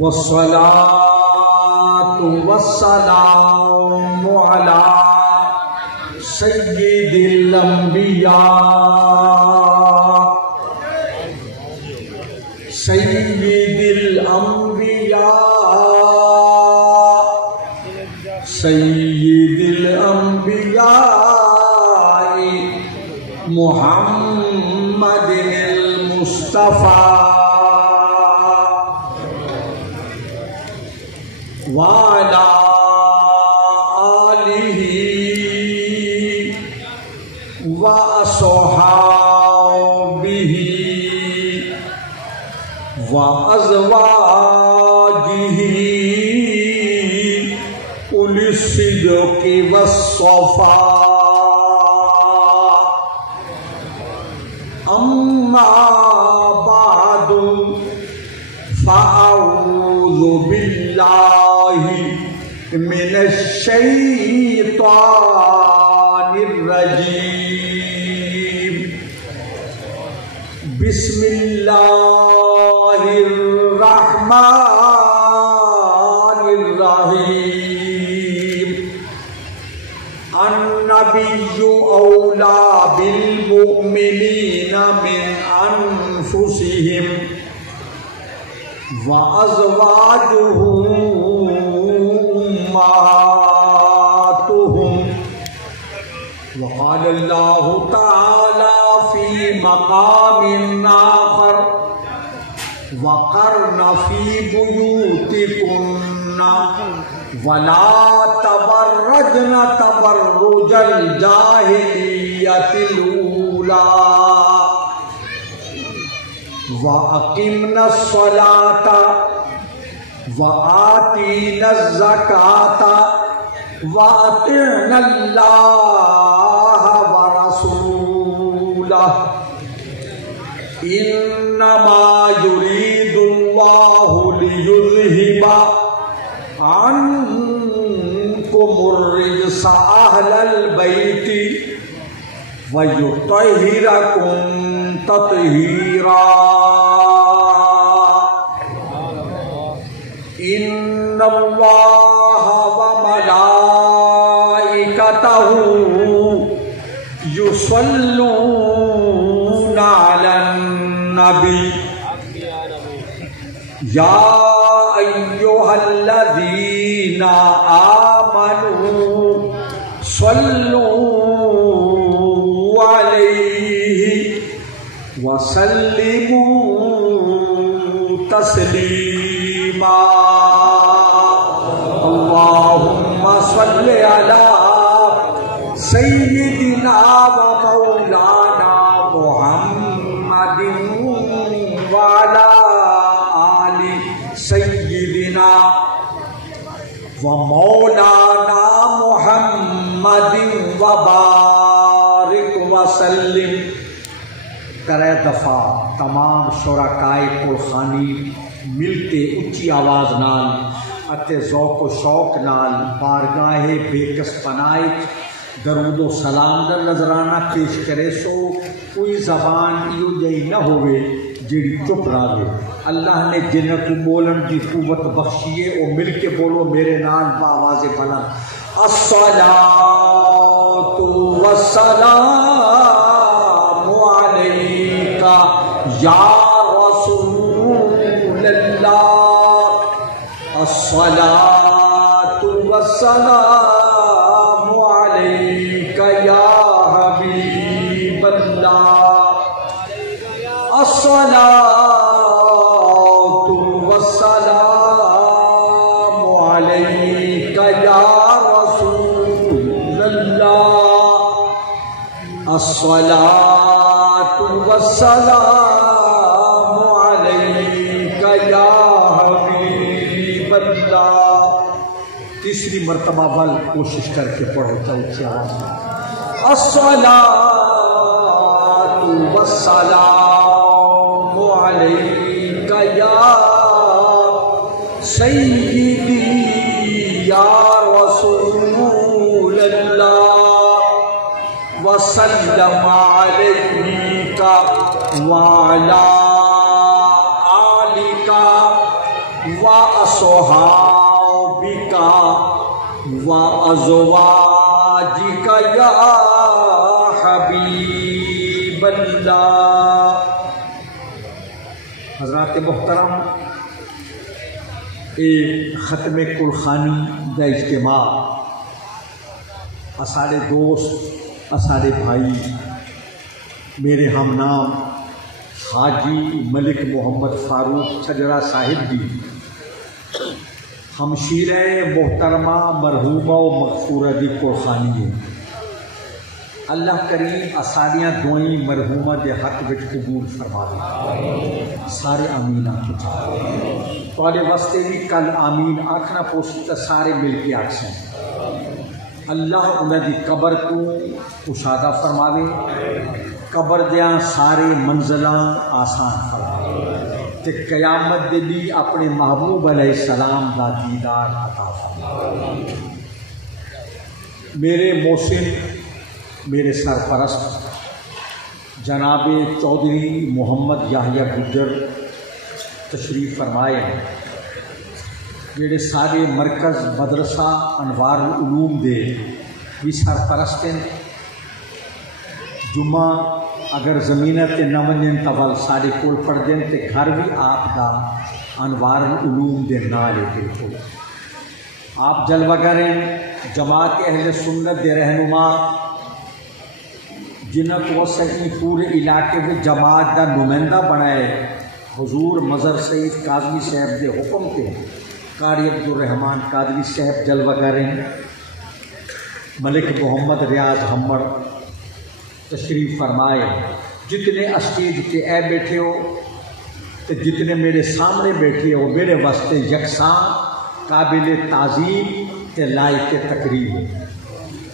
والصلاة والسلام على سيد الأنبياء سيد الأنبياء محمد المصطفى وعلى آله وأصحابه وأزواجه أولي الصدق والصفاء أما بعد فأعوذ بالله من الشيطان الرجيم بسم الله الرحمن الرحيم النبي أولى بالمؤمنين من أنفسهم وأزواجه أمهاتهم وقال الله تعالى في مقام آخر وقرن في بيوتكن ولا تبرجن تبرج الجاهلية الأولى وَأَقِمْنَا الصَّلَاةَ وَآتِينَا الزَّكَاةَ وَأَطِعْنَا اللَّهَ وَرَسُولَهُ إِنَّمَا يُرِيدُ اللَّهُ لِيُذْهِبَ عَنكُمُ الرِّجْسَ أَهْلَ الْبَيْتِ وَيُطَهِّرَكُمْ تطهيرا إن الله وملائكته يصلون على النبي يا أيها الذين آمنوا صلوا عليه وسلموا تسليما اللهم صل على سيدنا ومولانا محمد وعلى آل سيدنا ومولانا محمد وبارك وسلم کرے دفعہ تمام شرکائے کلخانی مل کے اچھی آواز نال اتے ذوق و شوق نال بارگاہ بےکس پناہ درود و سلام دا نظرانہ پیش کرے سو کوئی زبان ایو جئی نہ ہوئے جیڑی چپ رہے اللہ نے جن کو بولن کی قوت بخشیے اور مل کے بولو میرے نال بآواز بلند الصلاۃ والسلام علیکہ یا رسول اللہ الصلاۃ والسلام علیکہ یا حبیب اللہ الصلاۃ والسلام علیکہ یا رسول اللہ الصلاۃ والسلام علیکہ یا حبیب اللہ تیسری مرتبہ بل کوشش کر کے پڑھو چاہیے الصلاۃ والسلام علیکہ یا سیدی یا رسول اللہ وسلم علیکہ وعلی صحابك وأزواجك يا حبيب الله. حضرات محترم، ختم کلخانی دا اجتماع اسارے دوست، اسارے بھائی، میرے ہم نام حاجی ملک محمد فاروق چھجڑا صاحب جی، ہمشیرہ محترمہ مرحومہ و مغفورہ دی کلخانی ہے. اللہ کریم اساریاں دعائیں مرحومہ دے حق وچ قبول فرماوے. سارے آمین آکھو. تواڈے واسطے بھی کل آمین آکھنا پوسی تے سارے مل کے آکھسن. اللہ انہاں دی قبر کو کشادہ فرماوے، قبر دیاں سارے منزلاں آسان فرماوے تے قیامت دے بھی اپنے محبوب علیہ السلام دا دیدار عطا فرماوے. میرے محسن، میرے سرپرست جناب چودھری محمد یحییٰ گجر تشریف فرمائے ہیں، جڑے سارے مرکز مدرسہ انوار العلوم دے بھی سرپرست ہیں. جمعہ اگر زمینہ تے نہ ونجن تول سارے کول پڑھ دیں تے گھر بھی آپ دا انوار العلوم دے نال ہو. آپ جلوہ کریں جماعت اہل سنت دے رہنما جنہ کو صحیح پورے علاقے میں جماعت دا نمائندہ بنائے حضور مظہر سید قاضوی صاحب دے حکم کے قاری عبدالرحمان قادری صاحب جلوہ کریں، ملک محمد ریاض ہمڑ تشریف فرمائے. جتنے اسٹیج کے اے بیٹھے ہو تو جتنے میرے سامنے بیٹھے ہو میرے واسطے یکساں قابل تعظیم تے لائق تقریر.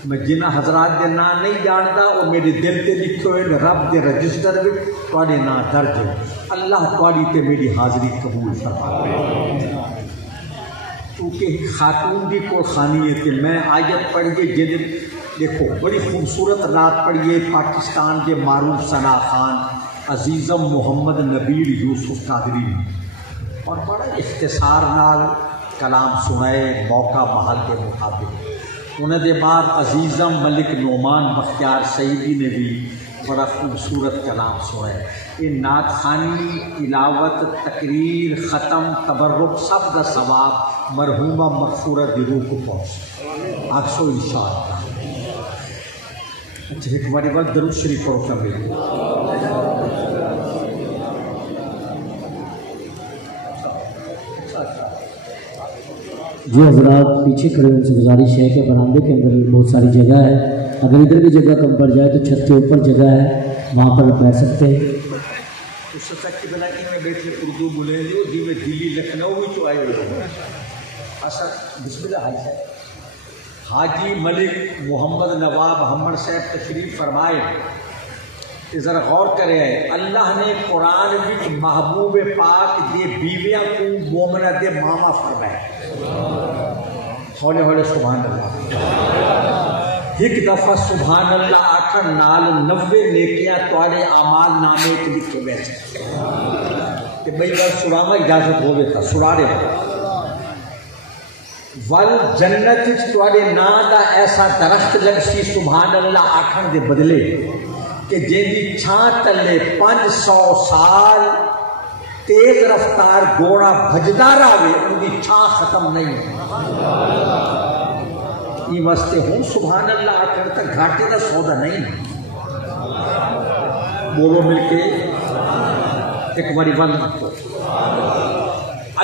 میں جنہ حضرات دے نام نہیں جانتا وہ میرے دل تے لکھے ہوئے رب دے رجسٹر میں تواڈے نام درج ہے. اللہ تواڈی تے میری حاضری قبول فرمائے. کیونکہ خاتون دی کلخانی ہے کہ میں آیت پڑھیے جن دیکھو بڑی خوبصورت رات پڑھیے پاکستان کے معروف ثنا خان عزیزم محمد نبیل یوسف قادری اور بڑا اختصار نال کلام سنائے موقع محل کے مطابق. انہوں نے بعد عزیزم ملک نعمان بختیار سعیدی نے بھی بڑا خوبصورت کلام سنائے. یہ نعت خوانی، تلاوت، تقریر، ختم، تبرک سب کا ثواب مرحومہ مغفورہ دی روح کو پہنچ آکسو انشاءاللہ. اچھا ایک باری بات درود شریف پڑھو کبھی. جو حضرات پیچھے کھڑے ان سے گزارش ہے کہ برآمدے کے اندر بہت ساری جگہ ہے، اگر ادھر بھی جگہ کم پڑ جائے تو چھت کے اوپر جگہ ہے، وہاں پر بیٹھ سکتے ہیں. اس تک کی بنا کہ میں بیٹھے اردو بولے جو جی میں دلی لکھنؤ بھی تو آئے ہوئے ہوں. اصل بسم اللہ حاجی صاحب حاجی ملک محمد نواب ہمڑ صاحب تشریف فرمائے کہ ذرا غور کرے اللہ نے قرآن بھی محبوب پاک دے بیویاں کو مومنہ دے ماما فرمائے. ہولے ہولے سبحان اللہ. ایک دفعہ سبحان اللہ آخر نال 90 نیکیاں تواڈے اعمال نامے کے لکھے بیٹھے کہ بھئی بار سڑاوا اجازت ہوئے تھا سڑا رہے ہو. ول جنت تواڈے نام دا ایسا درخت لگسی سبحان اللہ آخر دے بدلے کہ جن دی چھان تلے 500 سال تیز رفتار گھوڑا بھجدا رہے ان کی چھان ختم نہیں. یہ واسطے ہوں سبحان اللہ آخر تک گھاٹے کا سودا نہیں. بولو مل کے ایک باری بند.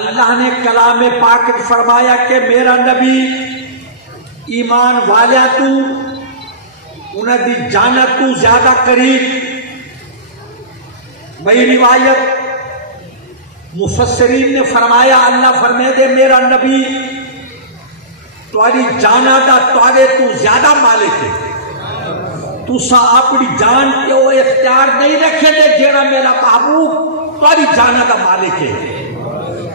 اللہ نے کلام پاک فرمایا کہ میرا نبی ایمان والا تو انہیں دی جانا تو زیادہ قریب. بھئی روایت مفسرین نے فرمایا اللہ فرمائے دے میرا نبی تاری جانا دا تارے تو زیادہ مالک ہے. تو سا اپنی جان کے وہ اختیار نہیں رکھے دے جیڑا میرا محبوب تاری جانا دا مالک ہے.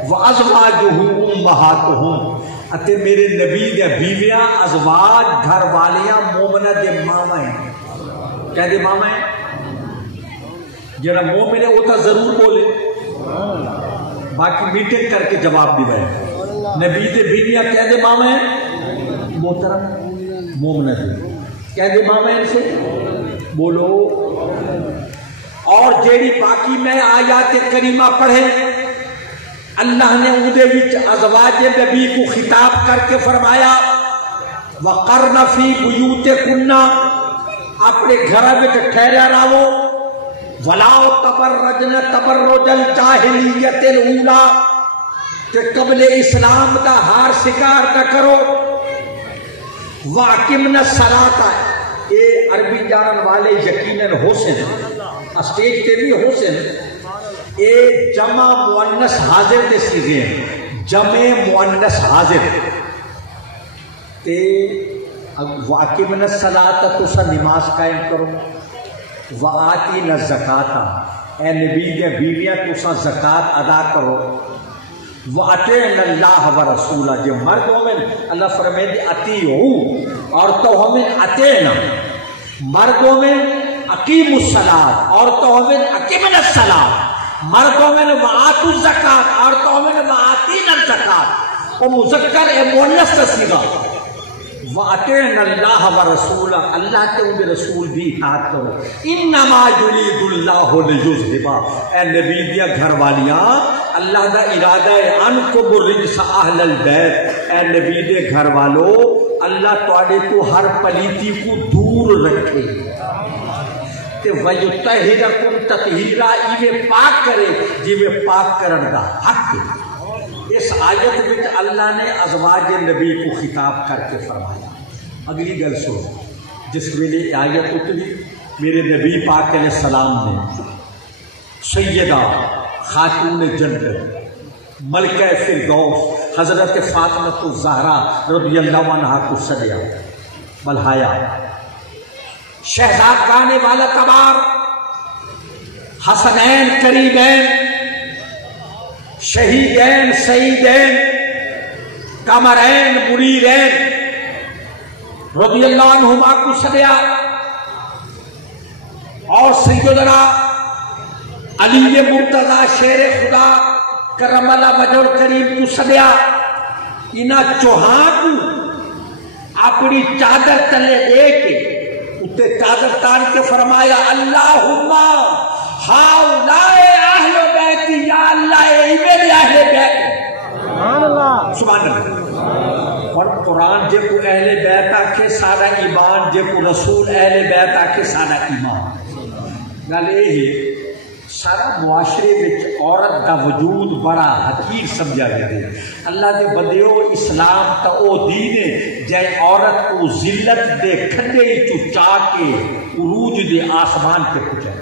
وَأَزْوَاجُهُ أُمَّهَاتُهُمْ اتے میرے نبی دے بیویاں ازواج گھر والیاں مومنہ دے ماما ہیں. کہہ دے ماما ہیں جیڑا مومن ہے وہ تو ضرور بولے باقی میٹنگ کر کے جواب دی بھائی. نبی دے بیویاں کہہ دے ماں میں محترم مومنہ دے کہہ دے ماں میں سے بولو. اور جیڑی باقی میں آیات کریمہ پڑھے اللہ نے اودے وچ ازواج نبی کو خطاب کر کے فرمایا وقرن فی بیوتکن اپنے گھر میں ٹھہرا رہو ولا تبرجن تبرج الجاہلیت الاولی کہ قبل اسلام دا ہار شکار نہ کرو. واقمنا الصلاۃ اے عربی جانن والے یقیناً حسن اسٹیج پہ بھی حسن اے جمع مؤنث حاضر دے سیغے جمع مؤنث حاضر تے واقمنا الصلاۃ تسا نماز قائم کرو وآتینا الزکاۃ اے نبی دے بیویاں تسا زکات ادا کرو وَأَطِعْنَ اللَّهَ وَرَسُولَهُ جو مرد ہومن اللہ فرمائے اطیعوا اور تو ہمیں اطیعنا مرد ہومن اقیموا الصلاۃ اور تو ہمیں اقیمنا الصلاۃ مرد ہومن وآتوا الزکاۃ اور تو ہمیں وآتینا الزکاۃ وہ مذکر ہے مؤنث کا صیغہ وَأَطِعْنَ اللَّهَ وَرَسُولَهُ اللہ تے ان رسول بھی اطاعت کرو. انما یرید اللہ لیذھب اے نبی دیا گھر والیاں اللہ دا ارادہ ہے انکم الرجس اہل البیت اے نبی دے گھر والو اللہ تواڈے کو ہر پلیتی کو دور رکھے تے ویطہرکم تطہیرا ایویں پاک کرے جویں پاک کرن دا حق ہے. اس آیت میں اللہ نے ازواج نبی کو خطاب کر کے فرمایا. اگلی گل سنو جس ویلے آیت اتری میرے نبی پاک علیہ السلام نے سیدہ خاتون جنت ملکہ فردوس حضرت فاطمہ الزہرا رضی اللہ عنہا کو سجایا بلہایا شہزاد گانے والا کبار حسنین کریمین شہیدین سعیدین قمرین منیرین رضی اللہ عنہما کو سجایا اور سیدنا علی مرتضی شیر خدا کرم اللہ وجہ کریم کو سجایا. انہاں چوہاں کو اپنی چادر تلے دے کے اتے چادر تان کے فرمایا اللہم ہاؤلاء اہل بیتی یا اللہ ایویں اہل بیت سبحان اللہ سبحان اللہ. اور قرآن جے کو اہل بیت آکھے سارا ایمان جے کو رسول اہل بیت آکھے سارا ایمان. گل یہ سارا معاشرے وچ عورت دا وجود بڑا حقیر سمجھا گیا ہے. اللہ دے بندیو اسلام تا او دین ہے جے عورت کو ذلت دے کھڈے چا کے عروج دے آسمان پہ پہنچائے.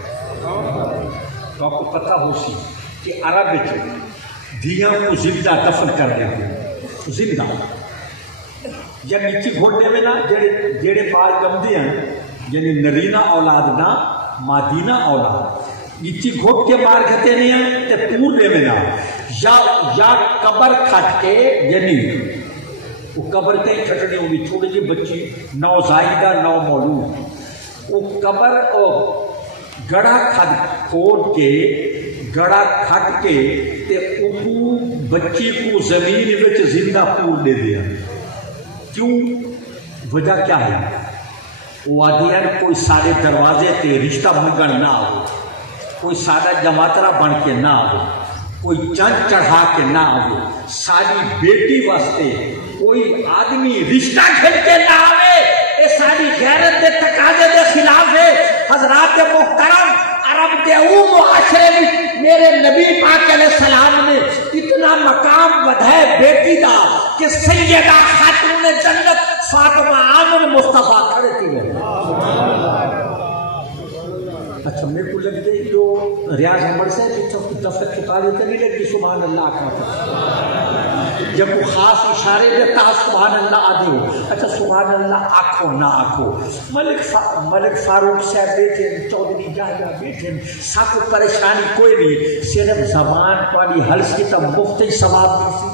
تو آپ کو پتہ ہو سی کہ عرب وچ دیاں کو زندہ دفن کر دیتے زندہ یا نیچی گھوڑنے میں نا جڑے بال گمدے ہیں یعنی نرینہ اولاد نہ مادینہ اولاد نیچی گھوٹ کے بار کھتے نہیں ہیں تے پور دے میں نا یا قبر کھٹ کے یعنی وہ قبر تے ہی کھٹنی ہوگی چھوٹی جی بچی نو زائدہ نو مولود وہ قبر گڑا کھود کے گڑا کھٹ کے تے اوپو بچی کو زمین وچ زندہ پور دے دیا. کیوں وجہ کیا ہے؟ وہ آدھی ہے کوئی سارے دروازے تے رشتہ منگن نہ ہو کوئی سادہ جماعترہ بن کے نہ ہو کوئی چند چڑھا کے نہ ہو ساری بیٹی واسطے کوئی آدمی رشتہ کھل کے نہ آوے یہ ساری غیرت دے تقاضے دے خلاف ہے. حضرات محترم عرب دے معاشرے میں میرے نبی پاک علیہ السلام نے اتنا مقام بدھائے بیٹی دا کہ سیدہ خاتون جنت فاطمہ آمن مصطفیٰ کھڑے تھی ہے. اچھا میرے کو لگ دے جو ریاض عمر سے دفتر چکا لیتے نہیں لگتی سبحان اللہ کا جب وہ خاص اشارے دیتا سبحان اللہ آدھے ہو. اچھا سبحان اللہ آنکھو نہ آنکھو ملک فاروق صاحب بیٹھے چودھری جاہیا بیٹھے سب کو پریشانی کوئی نہیں صرف زبان پانی حلس کی تب مفت ہی ثواب نہیں سی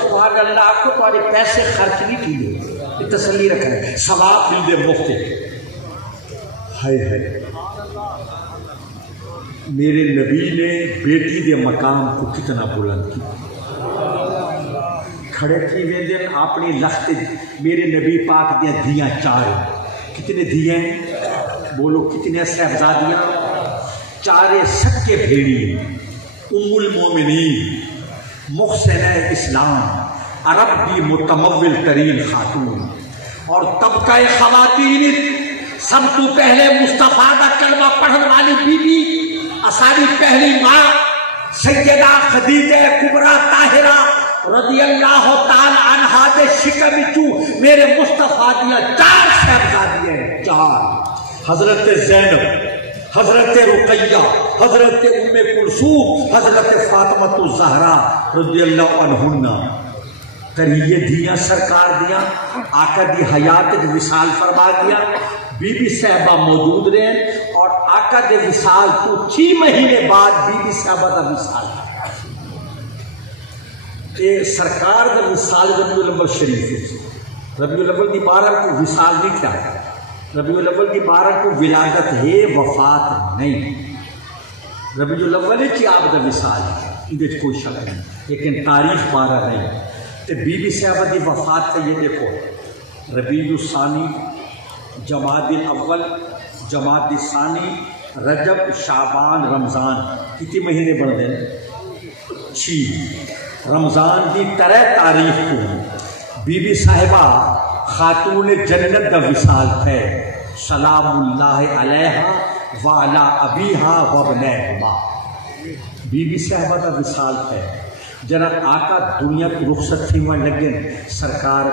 سبحان اللہ آنکھو تمہارے پیسے خرچ نہیں کیے تسلی رکھیں ثواب مل دے مفت. ہے میرے نبی نے بیٹی دے مقام کو کتنا بلند کیا. کھڑے تھی ویندے اپنی لخت میرے نبی پاک دیا دیاں چار کتنے دیے ہیں بولو کتنے صاحبزادیاں چارے سکے بھیڑی ام المومنین محسنہ اسلام عرب کی متمول ترین خاتون اور طبقہ خواتین سب تو پہلے مصطفیٰ کا کلمہ پڑھن والی بی بی اساری پہلی ماں سیدہ خدیجہ کبریٰ طاہرہ رضی اللہ تعالی عنہا دے شکم چو میرے مصطفیٰ دیا چار صاحبزادی ہیں چار حضرت زینب حضرت رقیہ حضرت ام کلثوم حضرت فاطمہ الزہرا رضی اللہ عنہن کریے دیا سرکار دیا آقا دی حیات دی وصال فرما دیا بی بی صاحبہ موجود رہے اور آقا دے وصال کو 6 مہینے بعد بی بی صاحبہ دا وصال اے سرکار دا وصال ربیع الاول شریف ہے ربیع الاول دی 12 کو وصال نہیں کیا ربیع الاول دی 12 کو ولادت ہے وفات نہیں ربیع الاول کی آپ دا وصال ہے ادھر کوئی شک نہیں لیکن تاریخ 12 نہیں تو بی بی صاحبہ دی وفات کا یہ دیکھو ربیع الثانی جمادی الاول جمادی الثانی رجب شعبان رمضان کتنی مہینے بڑھ دیں 6 رمضان دی 13 تاریخ کو بی بی صاحبہ خاتون جنت دا وصال ہے سلام اللہ علیہا وعلا ابیہا وابنہما بی بی صاحبہ دا وصال ہے جناب آقا دنیا کی رخصت تھی میں لگن سرکار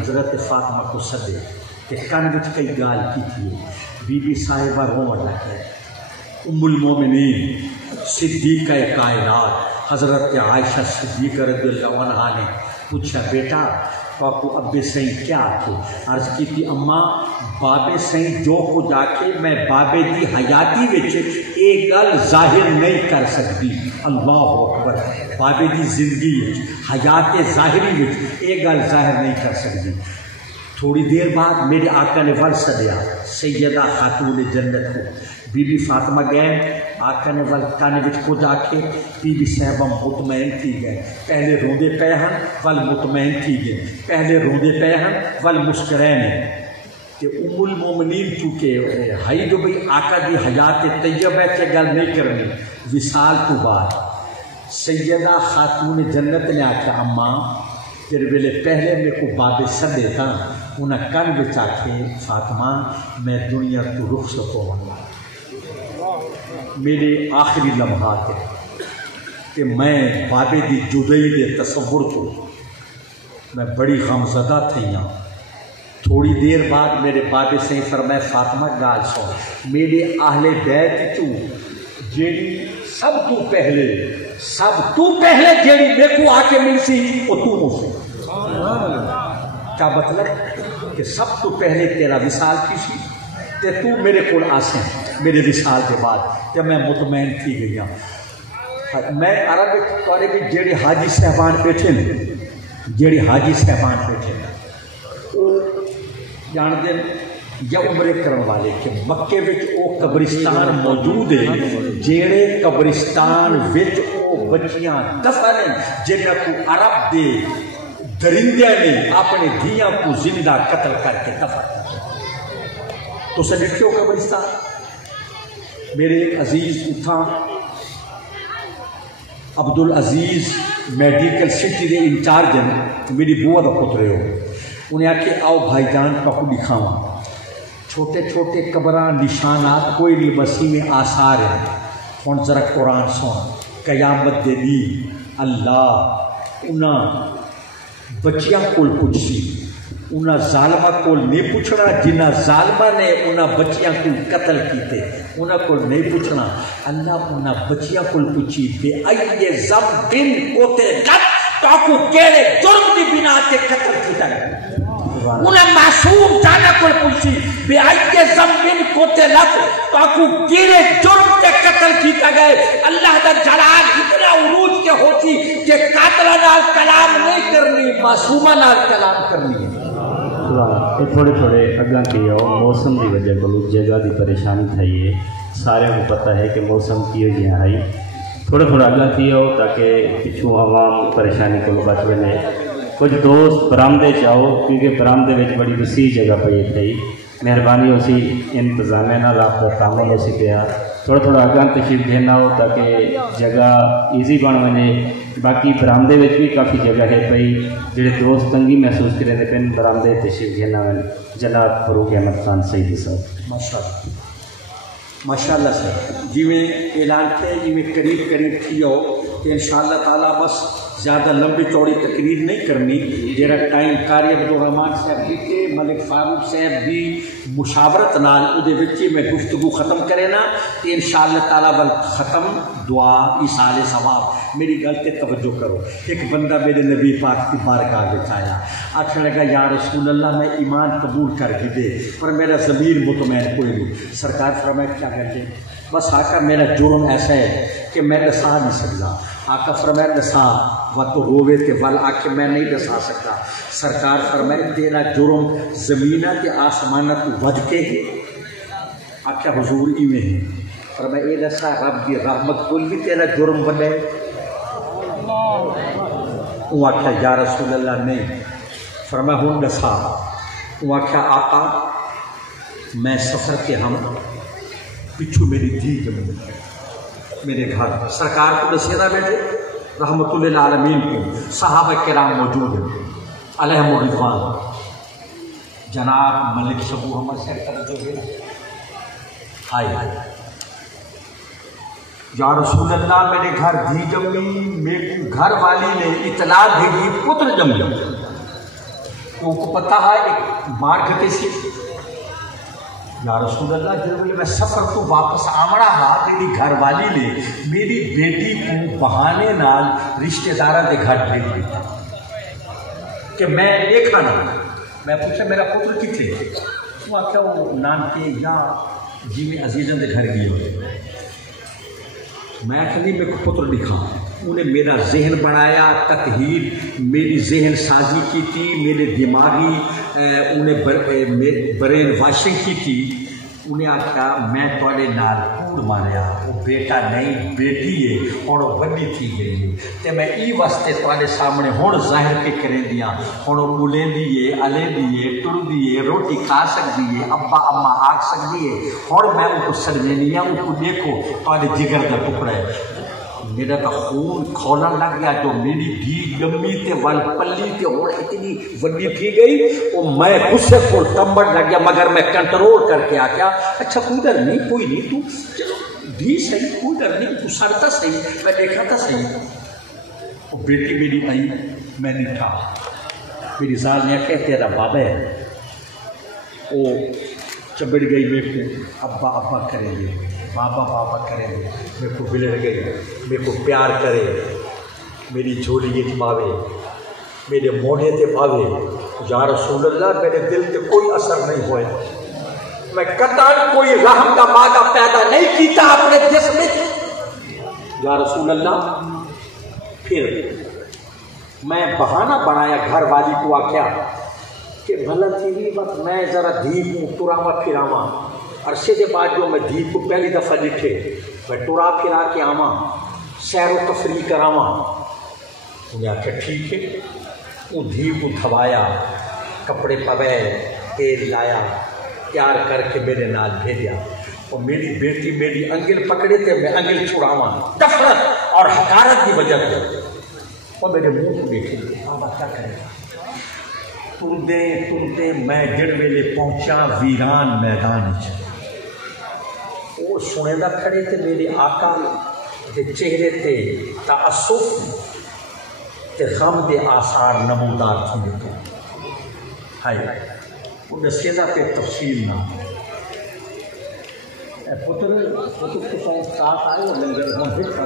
حضرت فاطمہ کو صدے کہ کن وچ کئی گال کی تھی بی بی صاحبہ رون لگے ام المومنین صدیقہ کائنات حضرت عائشہ صدیقہ رضی اللہ عنہا نے پوچھا بیٹا پاپو ابے سہیں کیا تھے عرض کی تھی اماں بابے سہیں جو کو جا کے میں بابے دی حیاتی وچ ایک گل ظاہر نہیں کر سکتی اللہ اکبر بابے دی زندگی حیات ظاہری وچ ایک گل ظاہر نہیں کر سکتی تھوڑی دیر بعد میرے آقا نے ول سدیا سیدہ خاتون جنت کو بی بی فاطمہ گئے آقا نے ول کانے وچ کو جا کے بی بی صاحبہ مطمئن تھی گئے پہلے روندے پے ہن ول مطمئن تھی گئے پہلے روندے پے ہن ول مسکرین کہ ام المومنین چونکہ ہائی جو بھئی آقا دی حیات طیبہ کے گل نہیں کرنی وصال تو بعد سیدہ خاتون جنت نے آکھا اماں تیرے ویلے پہلے میں کو بابے سدے تھا انہیں کن بچ آکھے فاطمہ میں دنیا تو رخصت ہونا میرے آخری لمحات ہے کہ میں بابے دی جدائی دے تصور کو میں بڑی غمزدہ تھی ہوں تھوڑی دیر بعد میرے بابے سے فرمائے فاطمہ گال سو میرے اہل بیت تو جیڑی سب تو پہلے جیڑی میرے کو آ کے مل سی وہ تو مجھ سے کیا مطلب کہ سب تو پہلے تیرا وصال کی سی تے تو میرے کو آسیں میرے وصال کے بعد کہ میں مطمئن تھی گئی ہوں میں عرب کہنے بھی جیڑی حاجی صاحبان بیٹھے وہ جان دیں یا عمرے کرن والے کہ مکے وچ او قبرستان موجود ہے جیڑے قبرستان وچ او بچیاں دفن ہیں جنہاں کو عرب دے درندے نے اپنے دھیاں کو زندہ قتل کر کے دفن تو سنکھیو قبرستان میرے عزیز اتھاں عبدالعزیز میڈیکل سٹی دے انچارج ہیں میری بوا دا پترے ہو انہیں آکے آؤ بھائی جان پاکو دکھاواں چھوٹے چھوٹے قبران نشانات کوئی نہیں بسی میں آثار ہیں ہن ذرا قرآن سن قیامت دے دی اللہ انہاں بچیاں کول پوچھی انہاں ظالمہ کول نہیں پوچھنا جنہ ظالمہ نے انہاں بچیاں کو قتل کیتے انہاں کول نہیں پوچھنا اللہ انہاں بچیاں کول پوچھی بے ائے ذنبن قتلت تاکو کیڑے جرم دی بنا تے قتل کیتا گیا انہیں معصوم جانا کول پوچھی بے ائے ذنبن قتلت تاکو کیڑے جرم تے قتل کیتا گئے اللہ دا جلال اتنا عروج کے ہوتی کہ قاتلہ نال کلام نہیں کرنی معصومہ نال کلام کرنی ہے تھوڑے تھوڑے اگاں کی موسم کی وجہ کو جگہ کی پریشانی تھی سارے کو پتہ ہے کہ موسم کی وجہ آئی تھوڑا تھوڑا اگاں کی ہو تاکہ پچھوں عوام پریشانی کو بچ ونے کچھ دوست برامدے چاہو کیونکہ برامدے میں بڑی وسیع جگہ پی تھی مہربانی اسی انتظامیہ نال آپ کا تعامل ہو سکیا تھوڑا تھوڑا اگاں تشریف دینا ہو تاکہ جگہ ایزی بن وجے باقی برامدے میں بھی کافی جگہ ہے پئی جڑے دوست تنگی محسوس کرے دے پن برامدے تشریف دینا ون جناب فاروق احمد خان سیدی صاحب ماشاء اللہ سر جی میں اعلان کیا جی میں قریب تھی ہو کہ انشاءاللہ تعالیٰ بس زیادہ لمبی چوڑی تقریر نہیں کرنی جیرا ٹائم قاری عبدالرحمان صاحب دیتے ملک فاروق صاحب بھی مشاورت نال ادھے وچے میں گفتگو ختم کرے نا کہ انشاءاللہ تعالیٰ بل ختم دعا ایصال ثواب میری گل تے توجہ کرو ایک بندہ میرے نبی پاک کی بارگاہ میں آیا آخر لگا یا رسول اللہ میں ایمان قبول کر بھی دے پر میرا ضمیر مطمئن کوئی نہیں سرکار فرمایا کیا کہتے بس آقا میرا جرم ایسا ہے کہ میں دسا نہیں سکتا آقا فرمایا دسا و تو ہوئے تے ول آکے میں نہیں دسا سکتا سرکار فرمائے تیرا جرم زمینہ تے آسمانہ تو ود کے ہے آکے حضور ایویں ہے فرمائے اے دسا رب دی رحمت کل بھی تیرا جرم بنے وہ آکے یا رسول اللہ نہیں فرمائے ہوں دسا وہ آکے آقا میں سفر کے ہم پچھو میری دھی جمع میرے گھر سرکار کو دسیدہ بیٹھے رحمت للعالمین کو صحابہ کرام موجود ہیں علیہم الرضوان جناب ملک شبو احمد صاحب جو ہے آئے یا رسول اللہ میرے گھر دھی جمی میرے گھر والی نے اطلاع بھیجی پتر جم تو کو پتہ ہے ایک مار گھٹے سے یا رسول اللہ جب میں سفر تو واپس آمڑا ہاں میری گھر والی نے میری بیٹی کو بہانے نال رشتہ دارہ دے گھر بھیج دیتا کہ میں دیکھا نہ میں پوچھا میرا پتر کتنے وہ آکھا وہ نام کے یہاں جی میں عزیزوں دے گھر گئے ہوئے میں کہنی میں کو پتر دکھا انہیں میرا ذہن بنایا تطہیر میری ذہن سازی کی تھی میرے دماغی انہیں برین واشنگ کی تھی انہیں آکھا میں توڑے نال کوڑ ماریا وہ بیٹا نہیں بیٹی ہے اور وہ بڑی تھی گئی ہے تے میں ای واسطے توڑے سامنے ہون ظاہر کے کریں دیا ہون بولیں دیئے علے دیئے ٹر دیئے روٹی کھا سک دیئے ابا اما آگ سک دیئے اور میں ان کو سرمینیا ان کو دیکھو توڑے جگر دا ٹکڑا ہے میرا تو خون کھولا لگ گیا جو میری دھی جمی تے ول پلی تے اور اتنی وڈی تھی گئی اور میں غصے کو تمبڑ لگ گیا مگر میں کنٹرول کر کے آ گیا اچھا کوئی ڈر نہیں کوئی نہیں تو چلو دھی صحیح کوئی ڈر نہیں تو سرتا صحیح میں دیکھا تھا صحیح اور بیٹی میری آئی میں نے کہا میری زال نے کہا تیرا بابا ہے وہ چبڑ گئی میرے کو ابا ابا کریں گے بابا بابا کریں گے میرے کو بلڑ گئے میرے کو پیار کرے میری جھولی پاوے میرے موڑے تے پاوے یا رسول اللہ میرے دل تے کوئی اثر نہیں ہوئے میں قطعاً کوئی رحم کا مادہ پیدا نہیں کیتا اپنے جسم میں یا رسول اللہ پھر میں بہانہ بنایا گھر والی کو آکھیا کہ بھلا تھی وقت میں ذرا دھی کو تراما پھراما عرصے کے بعد جو میں دھی کو پہلی دفعہ لکھے میں ٹرا پھرا کے آواں سیر و تفریح کراواں انہیں آخر ٹھیک ہے وہ دھی کو دھوایا کپڑے پوے تیل لایا تیار کر کے میرے نال بھیجا اور میری بیٹی میری انگل پکڑے تھے میں انگل چھڑاواں نفرت اور حقارت کی وجہ سے اور میرے منہ کو دیکھے بابا کیا کرے تردے میں جڑ ویلے پہنچا ویران میدان وہ سنے دا کھڑے تھے میرے آقا دے چہرے تے تعصف تے غم دے آثار نمودار تھی دیتے ہائے وہ دسیدہ پہ تفصیل نہ پتر کے ساتھ ساتھ آئے اور لنگر ہم ہٹ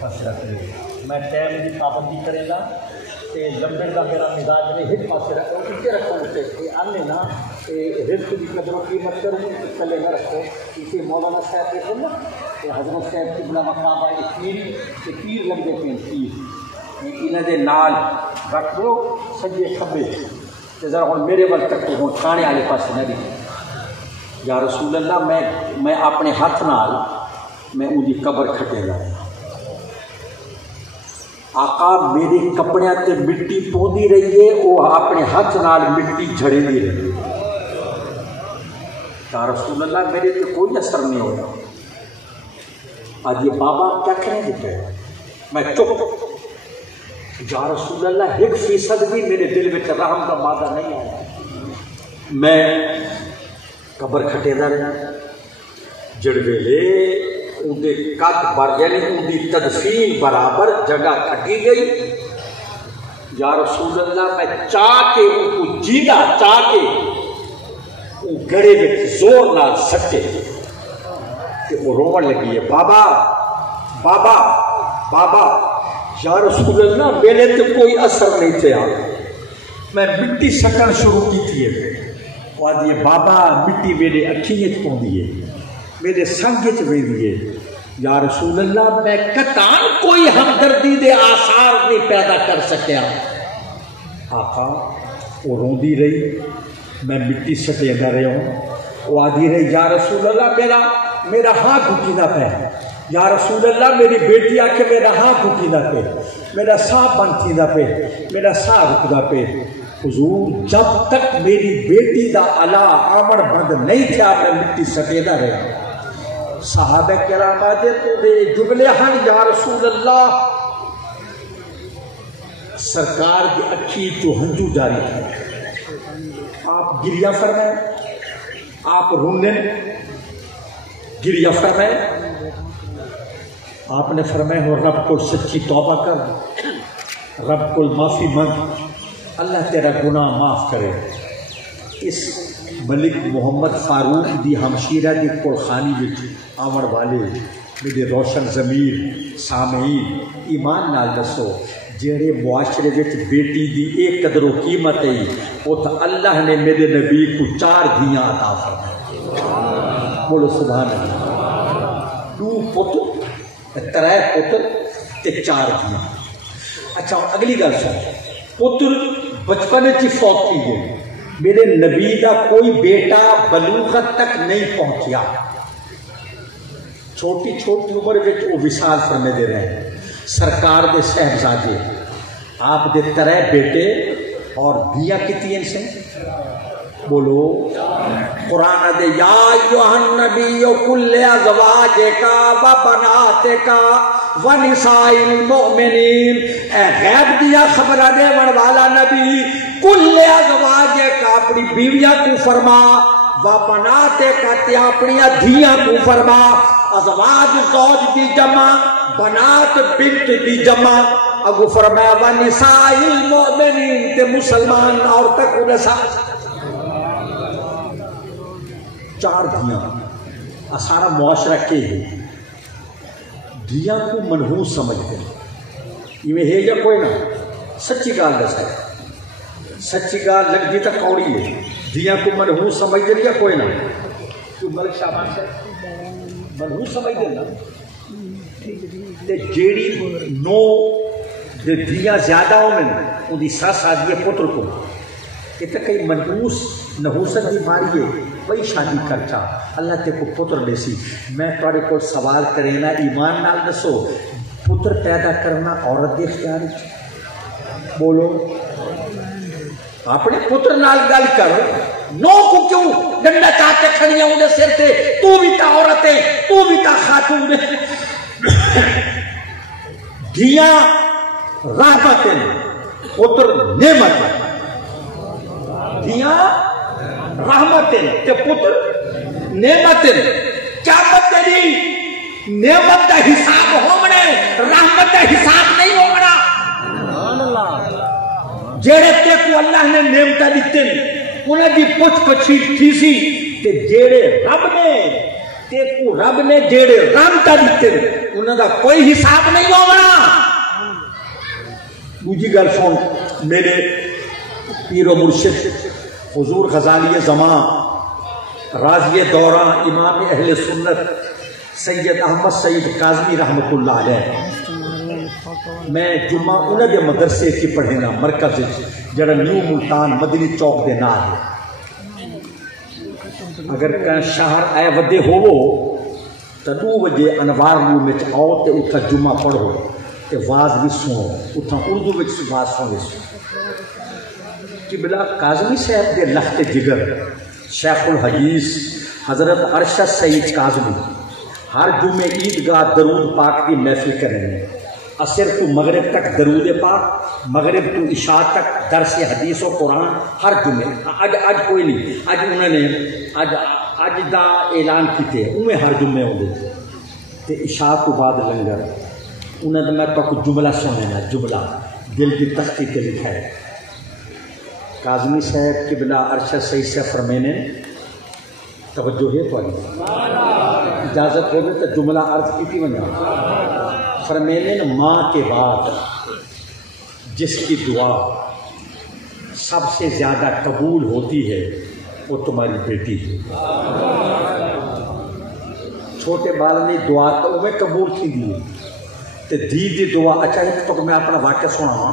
پاس رکھے میں ٹائم کی پابندی کرے گا تے لمبر کا میرا مزاج میں ہٹ پاس رکھو کتنے رکھو اسے یہ آنے نا رزق کی قدر و قیمت کروں پہلے نہ رکھو اسی مولانا صاحب دیکھو نا کہ حضرت صاحب کی بلا مقام آئی پیر لگ دیتے ہیں پیر انہیں دے نال رکھ دو سجے کھبے ذرا ہوں میرے ول تک ہوں کھانے والے پاس نہ دیکھیں یا رسول اللہ میں اپنے ہاتھ نال میں ان کی قبر کھٹے گا آقا میرے کپڑے تے مٹی پوندی رہی ہے، وہ اپنے ہاتھ نال مٹی جھڑے دی رہی ہے۔ یا رسول اللہ میرے پہ کوئی اثر نہیں ہوتا۔ آج یہ بابا کیا کہنے دیتے ہیں؟ میں چپ۔ یا رسول اللہ 1% بھی میرے دل میں رحم کا مادہ نہیں آیا۔ میں قبر کھٹے دا رہا جڑ ویلے اندے قد بر یعنی اندی تدفین برابر جگہ کٹی گئی۔ یا رسول اللہ میں چاہ کے ان کو جینا چاہ کے وہ گڑے میں زور نال سٹے کہ وہ رومن لگی ہے، بابا بابا بابا۔ یا رسول اللہ میرے تو کوئی اثر نہیں تھا، میں مٹی سٹن شروع کی تھی۔ یہ بابا مٹی میرے اکھییں پوندی ہے، میرے سنگ ویندی ہے۔ یا رسول اللہ میں قطعاً کوئی ہمدردی دے آثار نہیں پیدا کر سکیا۔ آقا وہ روندی رہی، میں مٹی سٹے نہ رہا ہوں۔ وہ آدھی رہی یا رسول اللہ میرا ہاتھ گھکینا پہ، یا رسول اللہ میری بیٹی آ کے میرا ہاتھ گھکینا پہ، میرا ساہ بند تھینا پہ، میرا ساہ رکنا پہ۔ حضور جب تک میری بیٹی دا علا آمن بند نہیں تھا میں مٹی سٹے نہ رہا۔ صحابہ کرام آدھے تو دے جملے ہن یا رسول اللہ، سرکار کی اکھی تو ہنجو جاری تھے۔ آپ گریہ فرمائیں، آپ رونے گریہ فرمائیں۔ آپ نے فرمایا ہو رب کو سچی توبہ کر، رب کو معافی مانگ، اللہ تیرا گناہ معاف کرے۔ اس ملک محمد فاروق دی ہمشیرہ دی قرخانی وچ آمن والے میرے روشن ضمیر سامعین ایمان نال دسو، جہڑے معاشرے وچ بیٹی دی ایک قدر و قیمت ہے، وہ تو اللہ نے میرے نبی کو 4 دھیاں عطا فرمائے۔ بولو سبحان اللہ۔ 2 پتر، 3 پتر تے 4 دھیاں۔ اچھا اگلی گل سن، پتر بچپن کی فوت کی گئی، میرے نبی دا کوئی بیٹا بلوغت تک نہیں پہنچیا، چھوٹی چھوٹی عمر وچ وہ وصال فرمے دے رہے۔ سرکار دے صاحبزادے آپ دے 3 بیٹے اور دھیاں کتنی سے؟ بولو قرآن دے یا ایھا النبی قل لازواجک و بناتک و نساء المؤمنین، اے غیب دیا خبر دے والا نبی، قل لازواجک اپنی بیویاں کو فرما، و بناتک تے اپنی دھیاں کو فرما۔ ازواج زوج دی جمع، بنات بنت دی جمع، اگو فرمایا و نساء المؤمنین تے مسلمان عورتوں کو نساء۔ 4 دھیاں۔ سارا معاشرہ کے ہے دھیاں کو منحوس سمجھتے ہیں، یہ ہے یا کوئی نہ؟ سچی گال دسا ہے، سچی گال لگتی تو کوڑی ہے۔ دھیاں کو منحوس سمجھتے یا کوئی نہ؟ تو ملک شاہبان سے منحوس سمجھتے نا، جیڑی 9 دھیاں زیادہ ہونے ان کی سس آدھی ہے پتر کو، یہ تو کئی منحوس نحوست کی ماری ہے، وہی شادی کرتا اللہ تے کو پتر دے سی۔ میں تھوڑے کو سوال کرے نا، ایمان نال دسو پتر پیدا کرنا عورت دے اختیار ہے؟ بولو اپنے پتر نال گل کر، 9 کو کیوں ڈنڈا چاہتے کھڑیاں انہیں سر تے، تو بھی تا عورت ہے، تو بھی تا خاتون ہے۔ دھیاں رحمت ہیں، پتر نعمت ہے۔ دھیاں رحمت ہیں تے پتر نعمت ہیں۔ کیا مطلب نعمت دا حساب ہومنے، رحمت دا حساب نہیں ہومنا۔ جیڑے تے کو اللہ نے نعمتہ دیتے انہیں دی پچھ پچھی تھی سی، تے جیڑے رب نے تے کو رب نے جیڑے رحمتہ دیتے انہیں دا کوئی حساب نہیں ہومنا۔ دوجی گل سن، میرے پیر و مرشد حضور غزالی زمان راضی دوران امام اہل سنت سید احمد سعید کاظمی رحمۃ اللہ علیہ، میں جمعہ انہوں کے مدرسے کی پڑھے نا مرکز جڑا نیو ملتان مدنی چوک دے نال ہے۔ اگر کہیں شہر آئے ودے ہوو تو 2 بجے انوار نیو میں آؤ تے اتھا جمعہ پڑھو، تو واز بھی سنو اتنا اردو میں واز سنو کہ بلا کاظمی صاحب کے لخت جگر شیخ الحدیث حضرت ارشد سعید کاظمی ہر جمعے عیدگاہ درود پاک کی محفل کریں گے، عصر تو مغرب تک درود پاک، مغرب تو عشاء تک درس حدیث و قرآن ہر جمعے۔ اج کوئی نہیں، اج انہوں نے اج دا اعلان کیتے انہیں ہر جمعے ہوتے تے عشاء تو بعد لنگر۔ انہوں نے میں تو جملہ سننا، جملہ دل کی تختی تے لکھا ہے۔ کاظمی صاحب قبلہ ارشد سعید سے فرمینے توجہ ہے تو اجازت ہوگی تو جملہ عرض کی تھی بنا فرمینے ماں کے بعد جس کی دعا سب سے زیادہ قبول ہوتی ہے وہ تمہاری بیٹی ہے۔ چھوٹے بال نے دعا تو میں قبول کی دی تو دی دعا۔ اچھا ہے تو میں اپنا واقعہ سنا،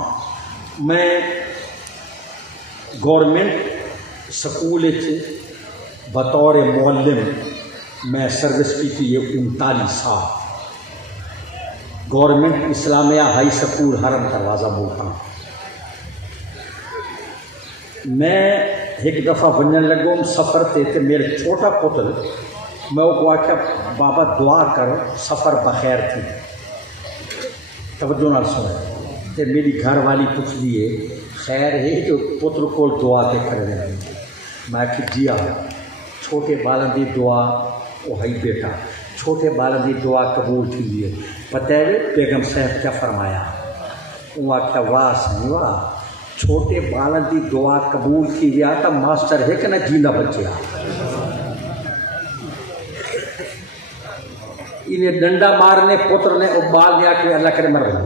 میں گورنمنٹ سکول بطور معلم میں سروس کی تھی 39 سال، گورنمنٹ اسلامیہ ہائی سکول حرم دروازہ بولتا ہوں۔ میں ایک دفعہ بننے لگوں سفر تے میرے چھوٹا پتر میں وہ آخیا بابا دعا کر سفر بخیر تھی، توجہ نال سنا تے میری گھر والی پوچھ لیے خیر ہے جو پتر کو دعا تے کرنے لگے۔ میں کہ جی ہاں چھوٹے بالوں کی دعا وہ ہے بیٹا، چھوٹے بالوں کی دعا قبول تھی ہے۔ پتہ ہے بیگم صاحب کیا فرمایا؟ وہ آخیا واہ سی واہ، چھوٹے بالوں کی دعا قبول کی گیا تو ماسٹر ہے کہ نہ جینا بچیا۔ انہیں ڈنڈا مارنے پتر نے بال نے آ کے اللہ کرے مر رہا،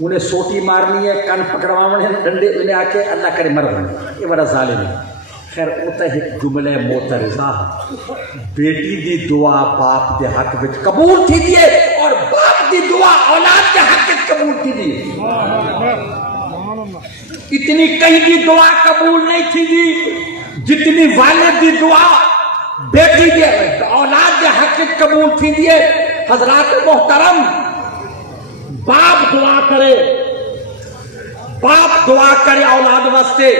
انہیں سوٹی مارنی ہے کن پکڑوانے ڈنڈے انہیں آ کے اللہ کرے مر رہا، یہ بڑا ظالم ہے۔ خیر اتنا ایک جملہ معترضہ بیٹی دی دعا باپ دے حق وچ قبول تھی دیے اور باپ دی دعا اولاد کے حق وچ قبول تھی دیے۔ اتنی کہیں دی دعا قبول نہیں تھی دی جتنی والد دی دعا بیٹی دے اولاد کے حق وچ قبول تھی دیے۔ حضرات محترم، باپ دعا کرے، باپ دعا کرے اولاد واسطے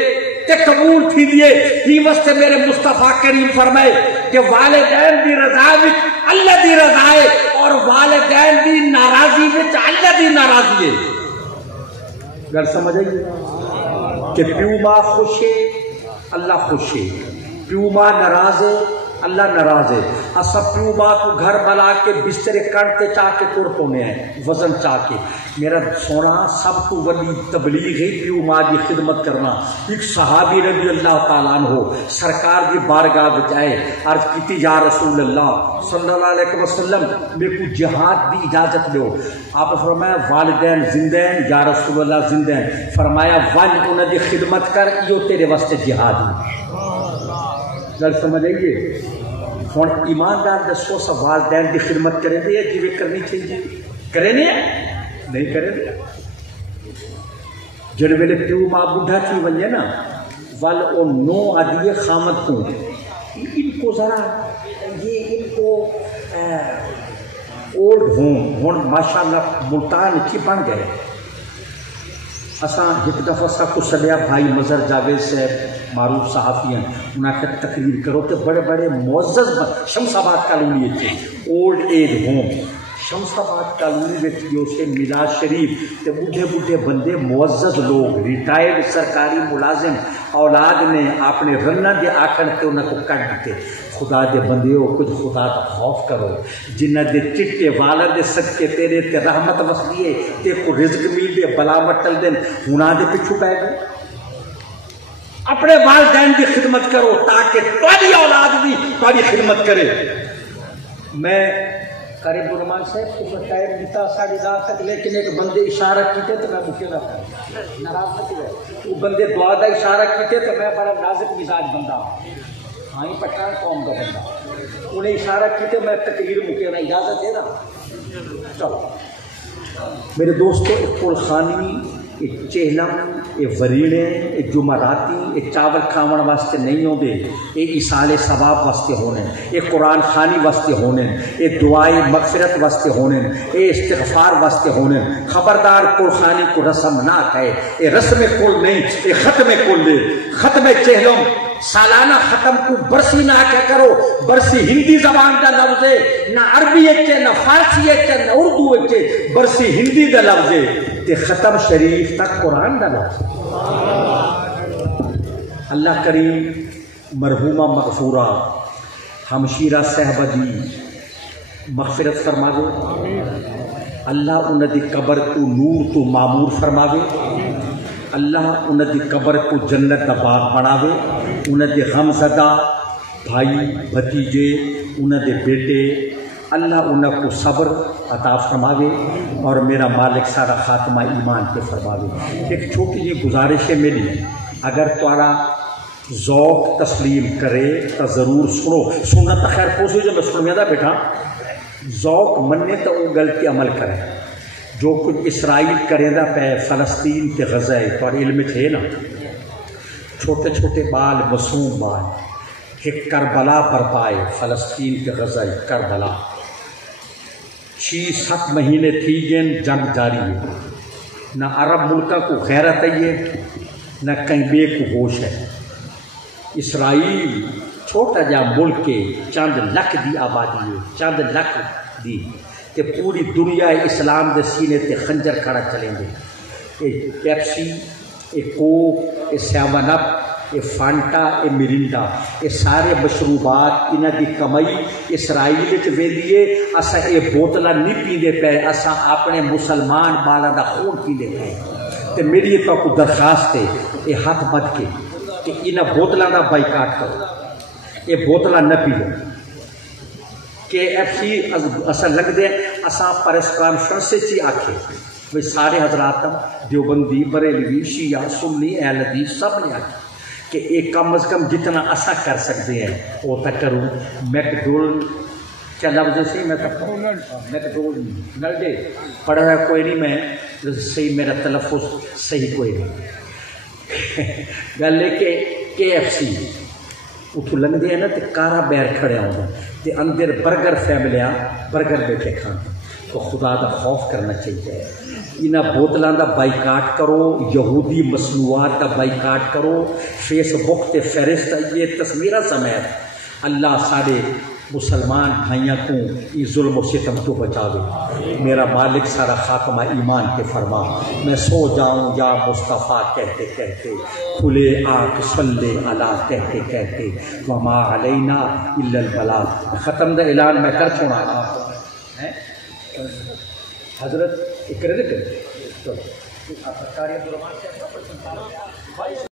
تے قبول تھی دیے، ہی واسطے میرے مصطفیٰ کریم فرمائے کہ والدین دی رضا وچ اللہ دی رضا ہے اور والدین دی ناراضی وچ اللہ دی ناراضی ہے۔ گل سمجھ آئی کہ پیو ماں خوش ہے اللہ خوش ہے، پیو ماں ناراض ہے اللہ ناراض ہے۔ اسا پیو ماں کو گھر بلا کے بسترے کڑتے چاہ کے تر پونے ہیں وزن چاہ کے۔ میرا سونا سب تو وڈی تبلیغ ہے پیو ماں کی خدمت کرنا۔ ایک صحابی رضی اللہ تعالیٰ عنہ سرکار کی بارگاہ وچ آئے، عرض کیتی یا رسول اللہ صلی اللہ علیہ وسلم میرے کو جہاد دی اجازت دو۔ آپ فرمایا والدین زندہ ہیں یا رسول اللہ زندہ ہیں؟ فرمایا ون انہاں دی خدمت کر، یہ تیرے واسطے جہاد ہے۔ گل سمجھ آئیے؟ ہوں ایماندار دسو سا والدین کی خدمت کریں دے جی کرنی چاہیے؟ کریں نہیں کریں دے؟ جڑ ویلے پیو ماں بڈھا تھی ونجے نا ول او نو آدھی خامد کو ان کو ذرا یہ ان کو اولڈ ہوں ماشاء اللہ ملتان کی بن گئے۔ اساں ایک دفعہ سا کو سدیا بھائی مظہر جاوید صاحب معروف صحافی ہیں، انہاں نے تقریر کرو کہ بڑے بڑے معزز شمس آباد کالونی تھے اولڈ ایج ہوم، شمس آباد کالونی میں جو سے میلاد شریف تے بوڑھے بوڑھے بندے معزز لوگ ریٹائرڈ سرکاری ملازم اولاد نے اپنے رنہ دے آکھن تے انہاں کو کٹ دیتے۔ خدا دے بندیو کچھ خدا دا خوف کرو، جنہ دے چٹے والا دے صدقے تیرے تے رحمت وسدی ہے تے کو رزق مل دے بلا مٹل دین ہونا دے پیچھے پے گئے۔ اپنے والدین کی خدمت کرو تاکہ تاری اولاد بھی تاری خدمت کرے۔ میں قریب الرحمان صاحب کو ٹائم دیتا ساڑھی رات تک، لیکن ایک بندے اشارہ کیتے تو میں مکیلا تھا ناراض نہ تھے، وہ بندے دعا دا اشارہ کیتے تو میں بڑا نازک مزاج بندہ ہاں پٹھان قوم کا بندہ، انہیں اشارہ کیتے میں تقریر مکیلا اجازت ہے نا؟ چلو میرے دوستو، کل خانی یہ چہلم یہ وریڑے یہ جمعراتی یہ چاول کھاون واسطے نہیں ہوندے، یہ ایصال ثواب واسطے ہونے، یہ قرآن خوانی واسطے ہونے، یہ دعائے مغفرت واسطے ہونے، یہ استغفار واسطے ہونے۔ خبردار کل خانی کو رسم نہ کہے، یہ رسم کل نہیں، یہ ختم کل دے، ختم چہلم سالانہ ختم کو برسی نہ کیا کرو۔ برسی ہندی زبان دا لفظ ہے، نہ عربی ہے نہ فارسی ہے نہ اردو ہے، برسی ہندی دا لفظ ہے تے ختم شریف تک قرآن دا لفظ ہے۔ اللہ کریم مرحومہ مغفورہ ہمشیرہ صاحبہ دی مغفرت فرماوے، اللہ انہاں دی قبر کو نور تو معمور فرماوے، اللہ انہاں دی قبر کو جنت دا باغ بناوے، انہاں دے غم زدہ بھائی بھتیجے انہاں دے بیٹے اللہ انہاں کو صبر عطا فرماوے اور میرا مالک سارا خاتمہ ایمان پہ فرماوے۔ ایک چھوٹی جی گزارش ہے میری، اگر تمہارا ذوق تسلیم کرے تو ضرور سنو، سننا تو خیر پوچھو جو میں سنیا تھا بیٹا، ذوق مننے تو وہ غلطی عمل کرے جو کچھ اسرائیل کرے دا پہ فلسطین کے غزہ تو علم ہے نا، چھوٹے چھوٹے بال معصوم بال ایک کربلا برپائے فلسطین کے غزہ کربلا 6-7 مہینے تھی گئن جنگ جاری ہے، نہ عرب ملکہ کو غیرت ہے نہ کہیں بے کو ہوش ہے۔ اسرائیل چھوٹا جا ملک کے چند لکھ دی آبادی ہے، چند لکھ دی کہ پوری دنیا اسلام دے سینے تے خنجر کھڑا چلیں گے۔ یہ پیپسی، یہ کوک، یہ سیون اپ، یہ فانٹا، یہ مرنڈا، یہ سارے مشروبات انہاں دی کمائی اسرائیل وچ ویندی ہے۔ اساں یہ بوتلاں نہیں پیندے پے، اساں اپنے مسلمان بالاں دا خون پیندے پے۔ تے میری تو کو درخواست ہے یہ ہاتھ بد کے کہ انہاں بوتلاں دا بائیکاٹ کرو، یہ بوتلاں نہ پیو۔ KFC اساں لگ دے اساں پریس کانفرنس سے آکھے وہ سارے حضرات دیوبندی بریلوی شیعہ سنی اہل حدیث سب نے آکھے کہ ایک کم از کم جتنا اساں کر سکتے ہیں وہ تک کروں۔ میکڈونلڈ کیا لفظ سی میں میکڈونلڈ نلڈے پڑھا ہے کوئی نہیں، میں صحیح میرا تلفظ صحیح کوئی نہیں گل ہے کہ KFC اتو لنگ دے نا تو کارا بیر کھڑے ہونا تے اندر برگر فیملیاں برگر بیٹھے کھانا، تو خدا دا خوف کرنا چاہیے۔ انہاں بوتلاں دا بائیکاٹ کرو، یہودی مصنوعات دا بائیکاٹ کرو، فیس بک تے فہرست یہ تصویرہ سمیت اللہ سارے مسلمان بھائیاں کو یہ ظلم و ستم تو بچاوے۔ میرا مالک سارا خاتمہ ایمان کے فرما، میں سو جاؤں یا مصطفیٰ کہتے کہتے، کھلے آنکھ صلی اللہ کہتے کہتے، وما علینا الا البلاغ۔ ختم دا اعلان میں کر چھوڑا حضرت اکرے دے کرے